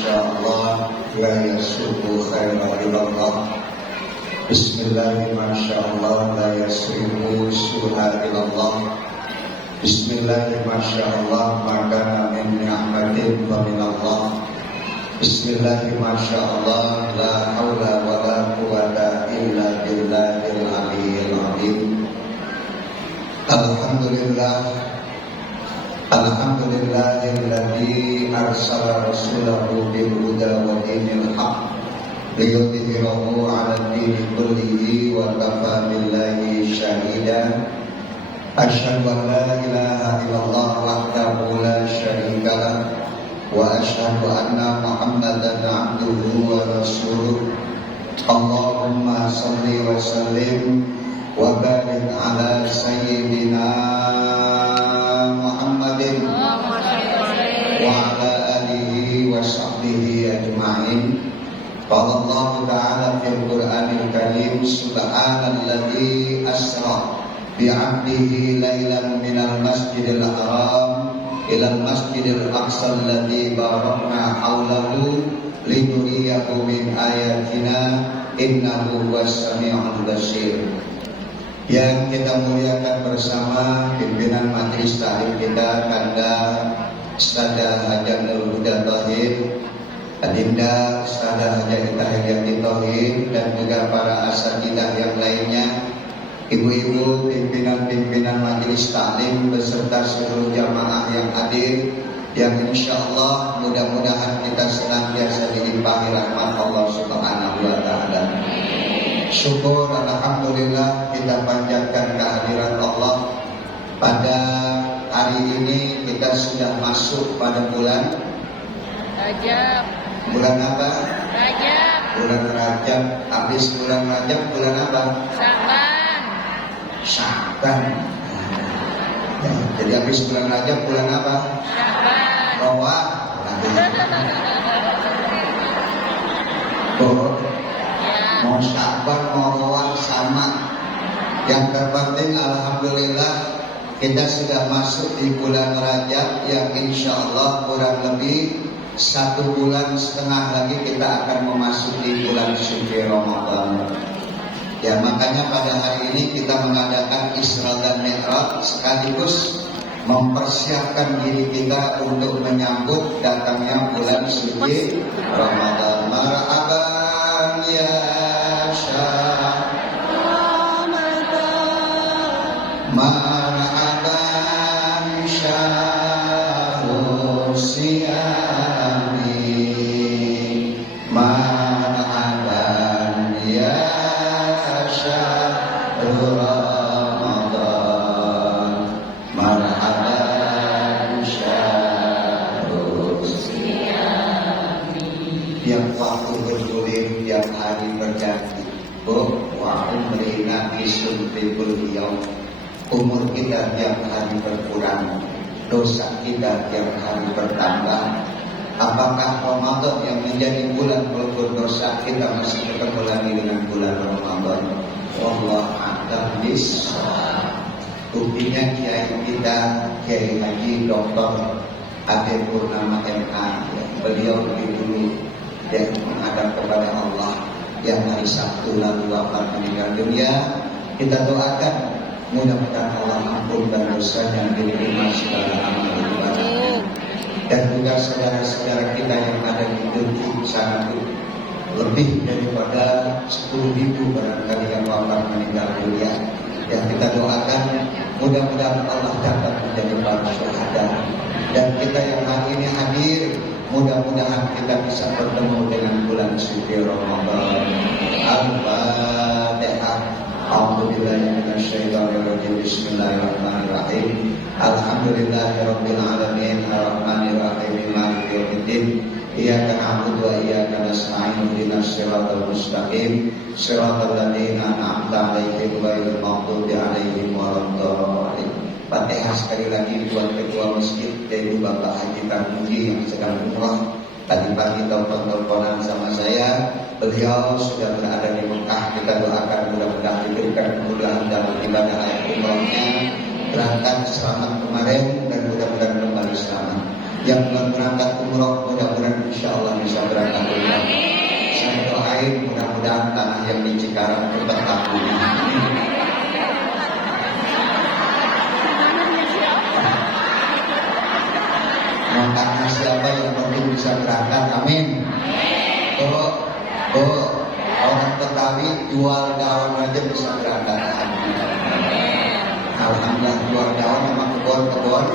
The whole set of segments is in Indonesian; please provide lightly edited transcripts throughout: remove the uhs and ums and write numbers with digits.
masyaallah la yasubu khaira ilallah. Bismillah masyaallah la yasubu suha ilallah. Bismillah masyaallah maka min ni'matin wa minallah. Bismillah masyaallah la haula wa la quwata illa billahil aliyyil azim. Alhamdulillahilladzi arsala rasulahu bil huda wa dinil haq liyudhhirahu 'ala dini kullihi wa kafa billahi shahida. Asyhadu an la ilaha illallah wahdahu la syarika lah wa asyhadu anna Muhammadan 'abduhu wa rasuluh. Allahumma shalli wa sallim wa barik ala sayyidina Muhammadin wa ala alihi wa sahbihi ajma'in. Qala Allah ta'ala fil Qur'anil Karim subhanalladzi asra bi'abdihi lailan minal masjidil haram ilal masjidil aqsa alladzi barakna haulahu linuriyahu min ayatina innahu huwas sami'ul basir. Yang kita muliakan bersama pimpinan majelis taklim kita Kanda Sada Haja Nurul Huda Tauhid, Adinda Sada Haja Hidayati Tauhid, dan juga para asatidzah yang lainnya, ibu-ibu pimpinan-pimpinan majelis taklim beserta seluruh jamaah yang hadir, yang insyaallah mudah-mudahan kita senantiasa dilimpahi rahmat Allah Subhanahu wa taala. Syukur alhamdulillah kita panjatkan kehadiran Allah. Pada hari ini kita sudah masuk pada bulan Rajab. Bulan apa? Rajab. Bulan Rajab. Habis bulan Rajab bulan apa? Syaban. Syaban. Jadi habis bulan Rajab bulan apa? Syaban. Rawah. Mau Syaban mau Rawah sama. Yang terpenting alhamdulillah kita sudah masuk di bulan Rajab yang insya Allah kurang lebih 1,5 bulan lagi kita akan memasuki bulan suci Ramadan. Ya, makanya pada hari ini kita mengadakan Isra dan Mi'raj sekaligus mempersiapkan diri kita untuk menyambut datangnya bulan suci Ramadan. Marhaban ya marhaban syahrul siyami, marhaban ya syahrul Ramadan, marhaban syahrul siyami. Yang waktu bergulir, yang hari berganti, wa umrina isun fil yaum. Umur kita tiap hari berkurang, dosa kita tiap hari bertambah. Apakah Ramadan yang menjadi bulan pelebur dosa kita masih ketemu lagi dengan bulan Ramadan? Wallahu a'lam bishawab. Buktinya kiai kita, Kiai Haji Dr. Ade Purnama MA, beliau lebih dulu yang menghadap kepada Allah, yang hari Sabtu lalu wafat meninggal dunia. Kita doakan mudah-mudahan Allah ampunkan dosanya, diterima segala amal ibadahnya. Dan juga saudara-saudara kita yang ada di Turki sana itu lebih daripada 10.000 barangkali yang wafat meninggal dunia. Yang kita doakan mudah-mudahan Allah dapat menjadi para syuhada. Dan kita yang hari ini hadir, mudah-mudahan kita bisa bertemu dengan bulan suci Ramadan. Al-Fatihah. A'udzubillahi minasyaitonirrajim. Bismillahirrahmanirrahim. Alhamdulillahirabbil alamin arrahmanir rahim maliki yaumiddin. Iyyaka na'budu wa iyyaka nasta'in ihdinas siratal mustaqim siratal ladzina an'amta 'alaihim ghairil maghdubi 'alaihim waladdallin. Fatihah sekali lagi buat ketua masjid Ibu Bapak Haji Tarmuji yang sedang umrah. Tadi pagi telepon-teleponan sama saya, beliau sudah berada di Mekah. Kita doakan mudah-mudahan diberikan kemudahan dalam ibadah umrahnya, berangkat selamat kemarin dan mudah-mudahan kembali selamat. Yang belum berangkat umrah mudah-mudahan insya Allah bisa wabarakatuh. Saya doain mudah-mudahan tanah yang di Cikarang tetap laku. Makanya siapa yang penting bisa berangkat, amin. Orang Betawi jual daun aja bisa berangkat. Alhamdulillah jual daun sama kebun-kebun.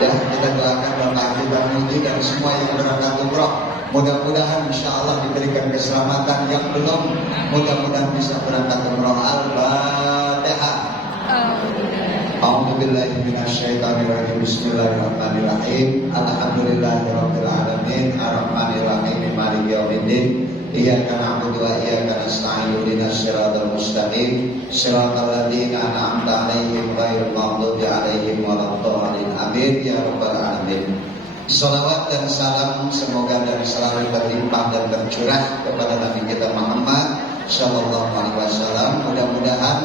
Ya, kita doakan Bapak Haji Tarmuji dan semua yang berangkat umroh. Mudah-mudahan insya Allah diberikan keselamatan. Yang belum, mudah-mudahan bisa berangkat umroh. Al-Fatihah. A'udzubillahi minasyaitonirrajim. Bismillahirrahmanirrahim. Alhamdulillahirabbil alamin. Arrahmanirrahim. Maliki yaumiddin. Iyyaka na'budu wa iyyaka nasta'in. Ihdinas siratal mustaqim. Siratal ladzina an'amta 'alaihim ghairil maghdubi 'alaihim waladdallin. Amin ya rabbal alamin. Salawat dan salam semoga dan selalu berlimpah dan tercurah kepada Nabi kita Muhammad sallallahu alaihi wasallam. Mudah-mudahan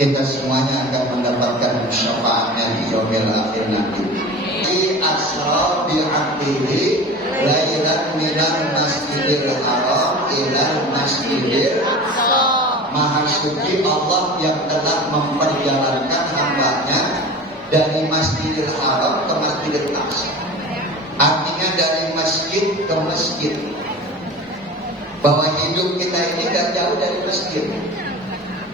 kita semuanya akan mendapatkan syafaatnya di yaumil akhir nanti. Asra bi 'abdihi lailan minal masjidil haram ilal masjidil aqsa. Maha suci Allah yang telah memperjalankan hambanya dari Masjidil Haram ke Masjidil Aqsa. Artinya dari masjid ke masjid. Bahwa hidup kita ini gak jauh dari masjid.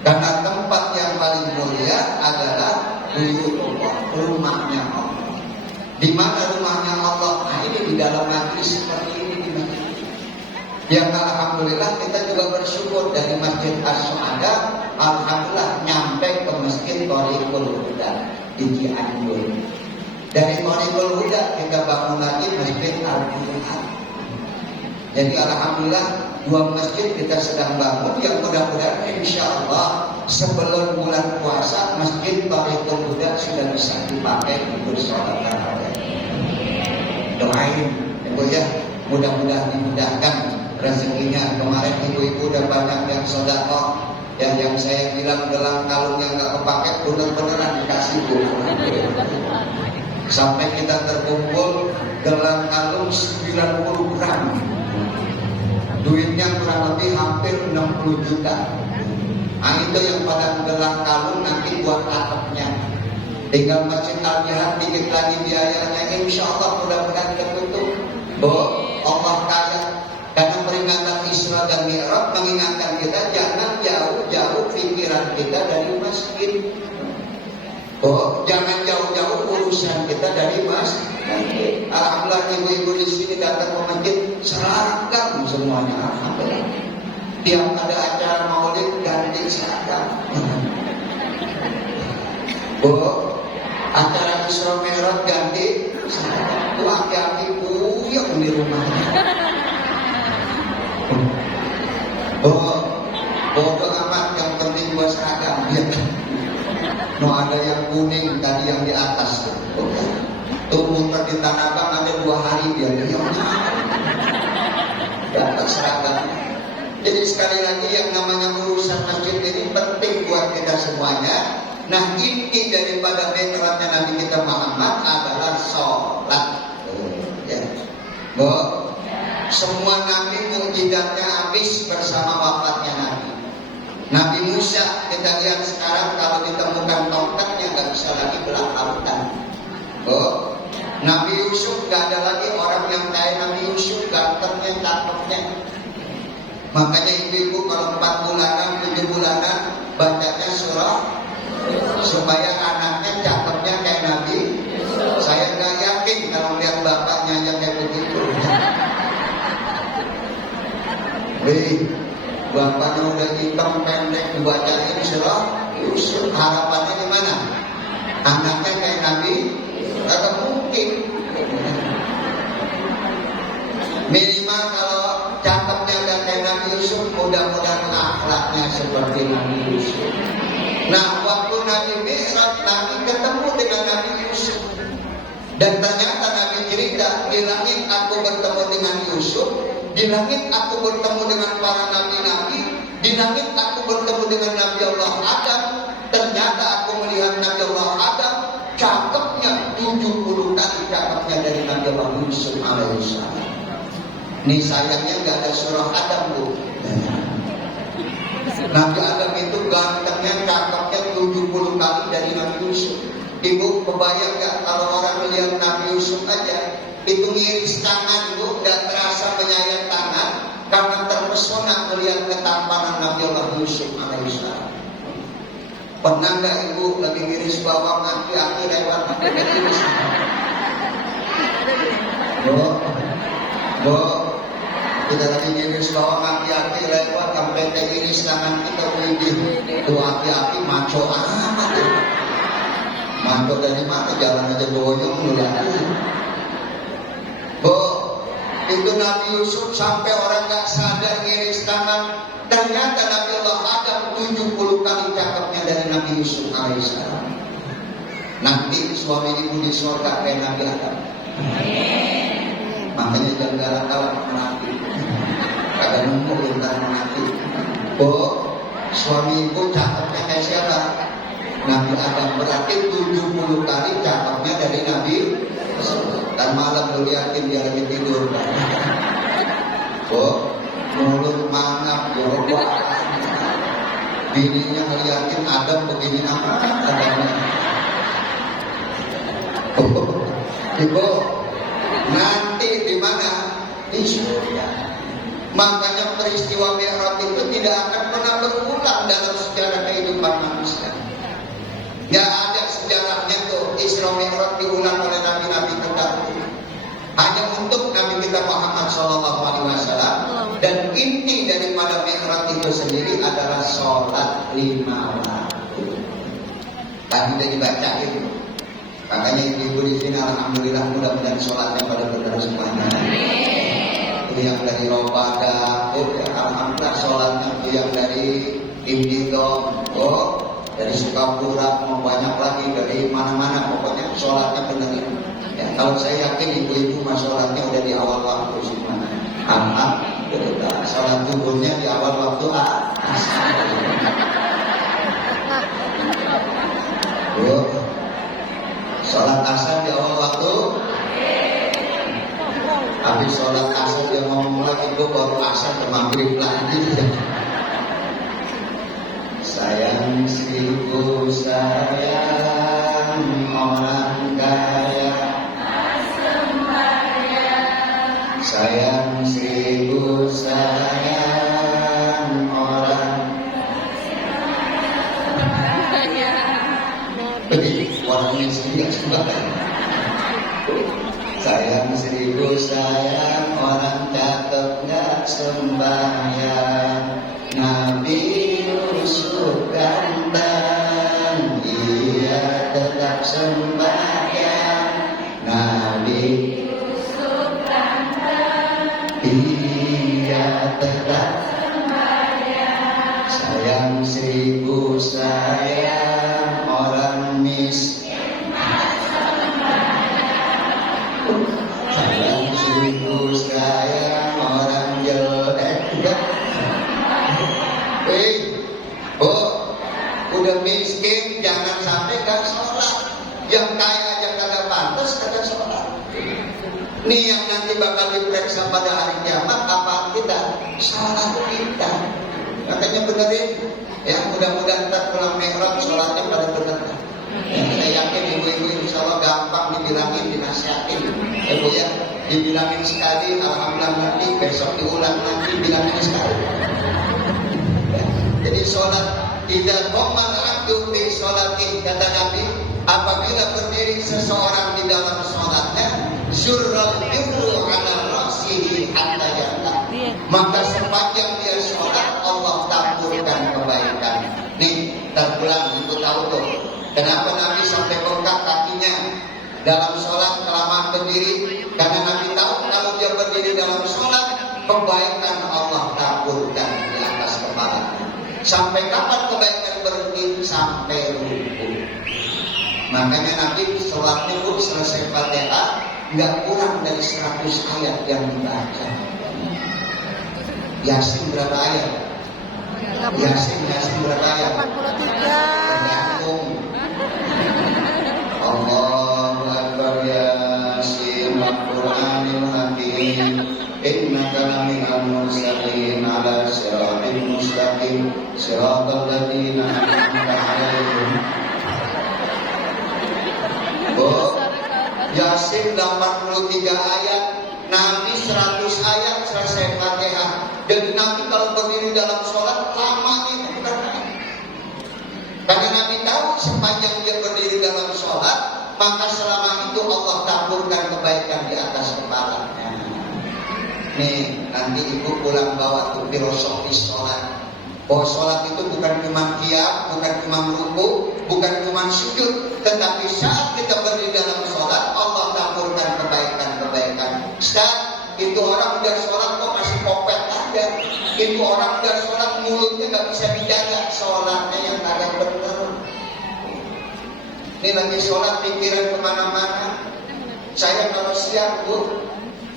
Karena tempat yang paling mulia adalah buyutullah, rumahnya Allah. Di mana rumahnya Allah? Nah ini di dalam negeri seperti ini di masjid. Yang alhamdulillah kita juga bersyukur dari Masjid As-Su'ada, alhamdulillah nyampe ke Masjid Thoriqul Huda di Cianjur. Dari Thoriqul Huda kita bangun lagi Masjid Al-Quran. Jadi alhamdulillah dua masjid kita sedang bangun yang mudah-mudahan insya Allah sebelum bulan puasa Masjid Thoriqul Huda sudah bisa dipakai untuk sholat tarawih. Doain ibu ya, mudah-mudahan dimudahkan rezekinya. Kemarin ibu-ibu udah banyak yang sedekah. Yang saya bilang gelang kalung yang nggak kepake bener-beneran dikasih bu. Sampai kita terkumpul gelang kalung 90 gram. Duitnya kurang lebih hampir 60 juta. Nah itu yang pada gelang kalung nanti buat atapnya. Tinggal Masjid Al-Jihad dikit lagi biayanya. Insya Allah mudah-mudahan tertutup. Bu, Allah kaya. Karena peringatan Isra dan Mi'raj mengingatkan kita jangan jauh-jauh pikiran kita dari masjid. Oh, jangan jauh-jauh urusan kita dari masjid. Alhamdulillah ibu-ibu di sini datang ke masjid seragam semuanya. Alhamdulillah. Tiap ada acara maulid ganti seragam. Oh, acara Isra Mi'raj ganti seragam. Tuh aki-aki buyung di rumahnya. Bodoh amat, yang penting gua seragam. No ada yang kuning tadi yang di atas tuh muter di Tanah Abang ada 2 hari dia yang dapat seragam. Jadi sekali lagi yang namanya urusan masjid ini penting buat kita semuanya. Nah inti daripada mi'rajnya Nabi kita Muhammad adalah sholat. Ya. Semua Nabi mukjizatnya habis bersama wafatnya Nabi. Nabi Musa kita lihat sekarang kalau ditemukan tongkatnya nggak bisa lagi belah lautan. Nabi Yusuf nggak ada lagi orang yang kayak Nabi Yusuf, gantengnya, cakepnya. Makanya ibu-ibu kalau 4 bulanan, 7 bulanan bacanya surah supaya anaknya cakepnya kayak Nabi. Saya nggak yakin kalau lihat bapaknya yang kayak begitu. Bapaknya udah hitam pendek dibacanya surah Yusuf, harapannya gimana? Anaknya kayak Nabi? Agak mungkin. Minimal kalau cakepnya udah kayak Nabi Yusuf, mudah-mudahan akhlaknya seperti Nabi Yusuf. Nah, waktu Nabi Mi'raj, Nabi ketemu dengan Nabi Yusuf. Dan ternyata Nabi cerita, di langit aku bertemu dengan Yusuf, di langit aku bertemu dengan para nabi-nabi, di langit aku bertemu dengan Nabi Allah Adam. Ternyata aku melihat Nabi Allah Adam, cakepnya 70 kali cakapnya dari Nabi Allah Yusuf alaihissalam. Ini sayangnya nggak ada surah Adam, Bu. Nabi Adam itu gantengnya, cakapnya 70 kali dari Nabi Yusuf. Ibu kebayang nggak kalau orang lihat Nabi Yusuf aja itu ngiris tangan, Bu, nggak terasa menyayat tangan karena terpesona melihat ketampanan Nabi Allah Yusuf alaihissalam. Pernah nggak Ibu lagi ngiris bawang aki-aki lewat ngiris? Bu, kita lagi ngiris bawang aki-aki lewat sampai ngiris tangan kita begini. Tuh aki-aki maco amat tuh. Maco dari mana? Jalan aja bonyong lagi. Bu, itu Nabi Yusuf sampai orang nggak sadar ngiris tangan. Ternyata Nabi Allah Adam 70 kali cakapnya dari Nabi Yusuf alaihissalam. Nanti suami ibu di surga kayak Nabi Adam. Makanya jangan galak-galak menanti. Kagak nemu tentang menanti. Bu, suami ibu cakapnya kayak siapa? Nabi Adam. Berarti 70 kali cakapnya dari Nabi. Dan malam lu yakin dia lagi tidur. Bu, mulut mangap, jorok. Bininya ngeliatin Adam begini amat Adamnya. Ibu, nanti di mana? Di surga. Makanya peristiwa Mi'raj itu tidak akan pernah berulang dalam sejarah kehidupan manusia. Gak ada sejarahnya tuh Isra Mi'raj diulang oleh nabi-nabi terdahulu. Hanya untuk Nabi kita Muhammad SAW. Dan inti daripada Mi'raj itu sendiri adalah sholat 5 waktu. Tadi udah dibacain. Makanya ibu di sini alhamdulillah mudah-mudahan sholatnya pada benar semuanya. Itu yang dari Robada, alhamdulillah sholatnya itu yang dari Indigo, dari Sukapura, mau banyak lagi dari mana-mana, pokoknya sholatnya benar. Ya, kalau saya yakin ibu-ibu mah sholatnya udah di awal waktu semuanya. Alhamdulillah, sholat zuhurnya di awal waktu. Sholat asar di awal waktu. Habis sholat asar dia ngomong lagi, gue baru asar ke maghrib lagi. Sayang seribu sayang orang kaya, sayang seribu sayang orang. Orangnya sendiri sembahyang. Sayang seribu sayang orang cakep nggak sembahyang. Nabi Yusuf ganteng, dia tetap sembahyang. Nabi Yusuf ganteng, dia tetap sembahyang. Sayang seribu sayang orang miskin. Sayang seribu sayang orang jelek. Udah miskin jangan sampai gak sholat. Yang kaya aja kagak pantas kagak sholat. Nih yang nanti bakal diperiksa pada hari kiamat apa kita? Sholat kita. Makanya benerin. Ya mudah-mudahan ntar pulang Mi'raj sholatnya pada bener. Ya, saya yakin ibu-ibu insya Allah gampang dibilangin, dinasihatin. Bu ya, dibilangin sekali, alhamdulillah nanti besok diulang nanti bilangin sekali. Ya, jadi sholat tidak qomal abdu fi sholatih, kata Nabi, apabila berdiri seseorang di dalam sholatnya, syurral birru ala rasihi hatta yata. Maka sepanjang dia sholat, Allah taburkan kebaikan. Nih, terpulang ibu tahu tuh. Kenapa Nabi sampai bengkak kakinya dalam sholat kelamaan berdiri? Karena Nabi tahu kalau dia berdiri dalam sholat, kebaikan Allah taburkan di atas kepalanya. Sampai kapan kebaikan berhenti? Sampai ruku. Makanya Nabi sholatnya pun selesai Fatihah nggak kurang dari 100 ayat yang dibaca. Yasin berapa ayat? Yasin berapa ayat? 83. Tergantung. Allahu Akbar ya. الرحيم إنك لمن المرسلين على صراط مستقيم صراط الذين أنعمت عليهم. Yasin 83 ayat, Nabi 100 ayat selesai Fatihah. Jadi Nabi kalau berdiri dalam sholat lama itu bukan main. Karena Nabi tahu sepanjang dia berdiri dalam sholat, maka selama itu Allah taburkan kebaikan di atas kepalanya. Nih, nanti ibu pulang bawa tuh filosofis sholat. Bahwa sholat itu bukan cuma qiyam, bukan cuma ruku, bukan cuma sujud, tetapi saat kita berdiri dalam sholat, Allah taburkan kebaikan-kebaikan. Saat itu orang udah sholat kok masih kopet aja. Itu orang udah sholat mulutnya nggak bisa dijaga, sholatnya yang kagak bener. Ini lagi sholat pikiran kemana-mana. Saya kalau siang bu,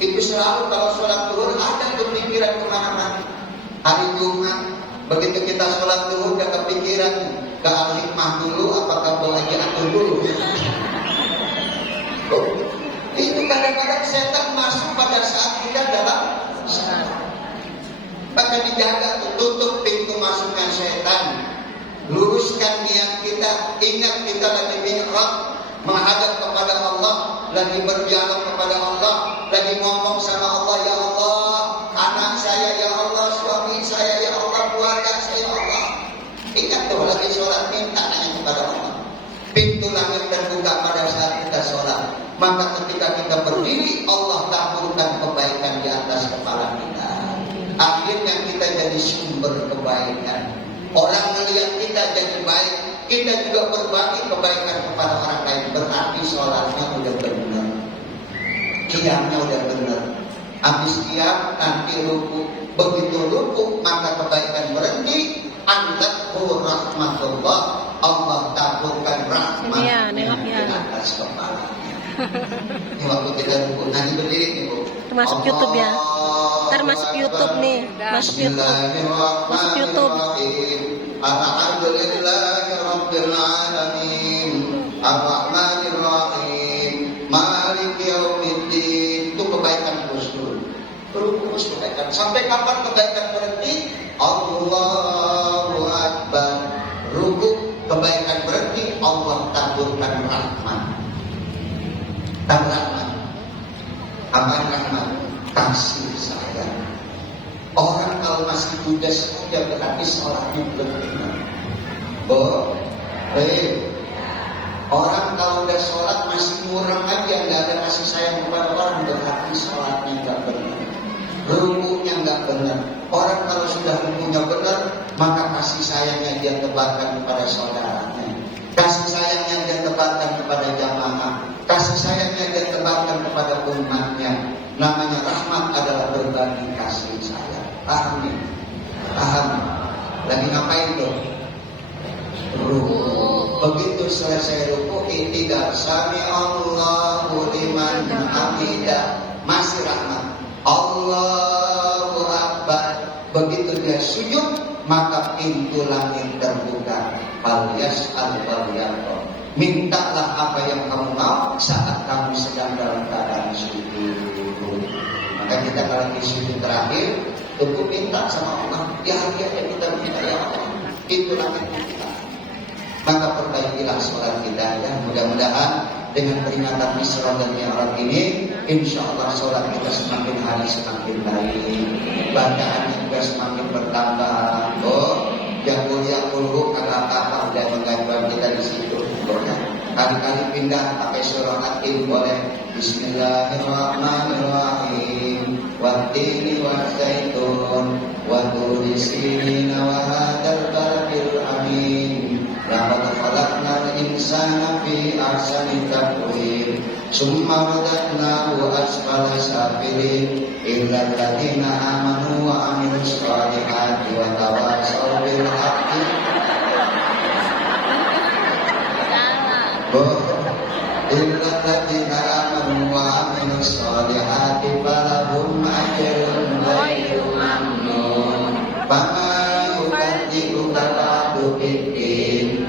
itu selalu kalau sholat zuhur ada tuh pikiran kemana-mana. Hari Jumat, begitu kita sholat zuhur udah kepikiran ke al-hikmah dulu, apakah boleh diatur dulu. Itu kadang-kadang setan masuk pada saat kita dalam sholat. Maka dijaga, tutup pintu masuknya setan. Luruskan niat kita, ingat kita lagi mi'raj, menghadap kepada Allah, lagi berdialog kepada Allah, lagi ngomong sama Allah, ya Allah, anak saya, ya Allah, suami saya, ya Allah, keluarga saya, ya Allah. Ingat tuh, lagi sholat, minta nanya kepada Allah. Pintu langit terbuka pada saat kita sholat. Maka ketika kita berdiri, Allah taburkan kebaikan di atas kepala kita. Akhirnya kita jadi sumber kebaikan. Orang melihat kita jadi baik, kita juga berbagi kebaikan kepada orang lain. Berarti sholatnya udah benar, qiyamnya udah benar. Habis qiyam nanti ruku. Begitu ruku maka kebaikan berhenti. Antakhu rahmatullah, Allah taburkan rahmat di atas kepalanya. Ini waktu kita ruku, nanti berdiri nih bu. Termasuk YouTube ya. Termasuk YouTube nih. Masuk YouTube. Masuk YouTube. Alhamdulillahirabbil alamin. Ar-Rahmanir Rahim. Maliki yaumiddin. Itu kebaikan terus dulu. Terus kebaikan. Sampai kapan kebaikan berhenti? Allahu Akbar. Ruku kebaikan berhenti, Allah taburkan rahmat. Dan rahmat. Apa rahmat? Kasih sayang. Orang kalau masih muda saja berarti sholatnya belum benar. Orang kalau udah sholat masih kurang aja, nggak ada kasih sayang kepada orang, berarti sholatnya nggak benar, rukunya nggak benar. Orang kalau sudah rukunya benar, maka kasih sayangnya dia tebarkan kepada saudaranya, kasih sayangnya dia tebarkan kepada jamaah, kasih sayangnya dia tebarkan kepada umatnya. Namanya rahmat adalah berbagi kasih sayang. Paham nih? Paham? Lagi ngapain tuh? Ruku. Begitu selesai ruku, tidak sami Allahu liman hamidah, masih rahmat. Allahu Akbar. Begitu dia sujud, maka pintu langit terbuka. Falyas al-falyaqo. Mintalah apa yang kamu mau saat kamu sedang dalam keadaan sujud. Maka kita kalau di sujud terakhir, tunggu minta sama Allah. Ya hadiah kita minta ya Allah. Pintu langit terbuka. Maka perbaikilah sholat kita ya. Mudah-mudahan dengan peringatan Isra dan Mi'raj ini, insya Allah sholat kita semakin hari semakin baik, bacaannya juga semakin bertambah. Yang mulia kulhu kata apa udah mengajukan kita di situ. Kali-kali pindah pakai surah At-Tin boleh. Bismillahirrahmanirrahim. Wattini waszaitun wa turi sinin wa hadzal baladil amin. Laqad khalaqnal insana fi ahsani taqwim. Summa radadnahu asfala safilin. Illal ladzina amanu wa amilus solihati wa tawassaw bil haqqi. Illal ladzina amanu wa amilus solihati falahum ajrun ghairu mamnun. Fama yukadzibuka ba'du biddin.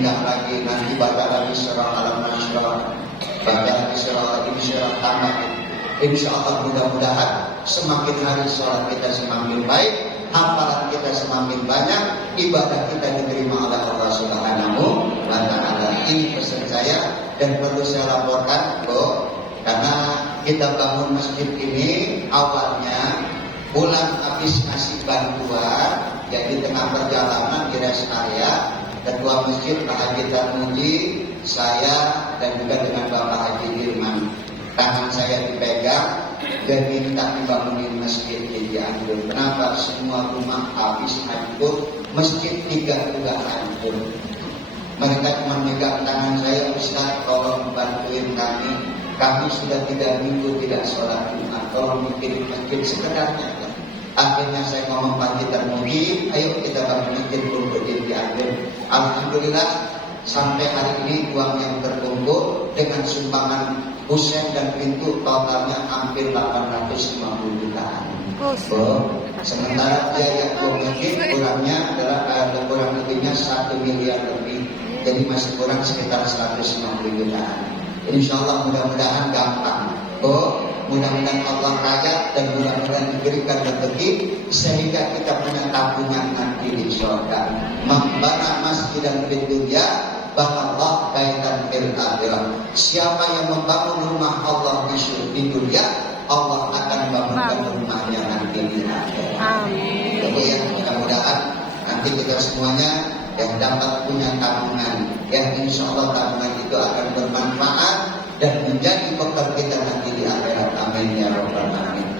Pindah lagi nanti baca lagi surah Al-Nasr. insya Allah insya Allah mudah-mudahan semakin hari sholat kita semakin baik, hafalan kita semakin banyak, ibadah kita diterima oleh Allah Subhanahu wa Ta'ala. Ini pesan saya dan perlu saya laporkan, Bu, karena kita bangun masjid ini awalnya pulang habis ngasih bantuan, ya di tengah perjalanan di rest area, ketua masjid Pak Haji Tarmuji, saya dan juga dengan Bapak Haji Dirman, tangan saya dipegang dan minta dibangunin masjid di Cianjur. Kenapa? Semua rumah habis hancur, masjid juga hancur. Mereka cuma megang tangan saya, Ustaz tolong bantuin kami. Kami sudah 3 minggu tidak sholat Jumat, tolong bikin masjid sekedarnya. Akhirnya saya ngomong Pak Haji Tarmuji, ayo kita bangun masjid untuk di Cianjur. Alhamdulillah sampai hari ini uang yang terkumpul dengan sumbangan kusen dan pintu totalnya hampir 850 jutaan. Sementara biaya masjid kurangnya adalah kurang lebihnya 1 miliar lebih, jadi masih kurang sekitar 150 jutaan. Insya Allah mudah-mudahan gampang, mudah-mudahan Allah kaya dan mudah-mudahan diberikan rezeki sehingga kita punya tabungan nanti di surga. Membana masjid dan dunya banallah kaitan fil akhirah. Siapa yang membangun rumah Allah di dunia, Allah akan bangunkan rumahnya nanti di akhirat. Amin. Ya, mudah-mudahan nanti kita semuanya yang dapat punya tabungan, yang insya Allah tabungan itu akan bermanfaat dan menjadi bekal kita nanti di akhirat. Amin ya rabbal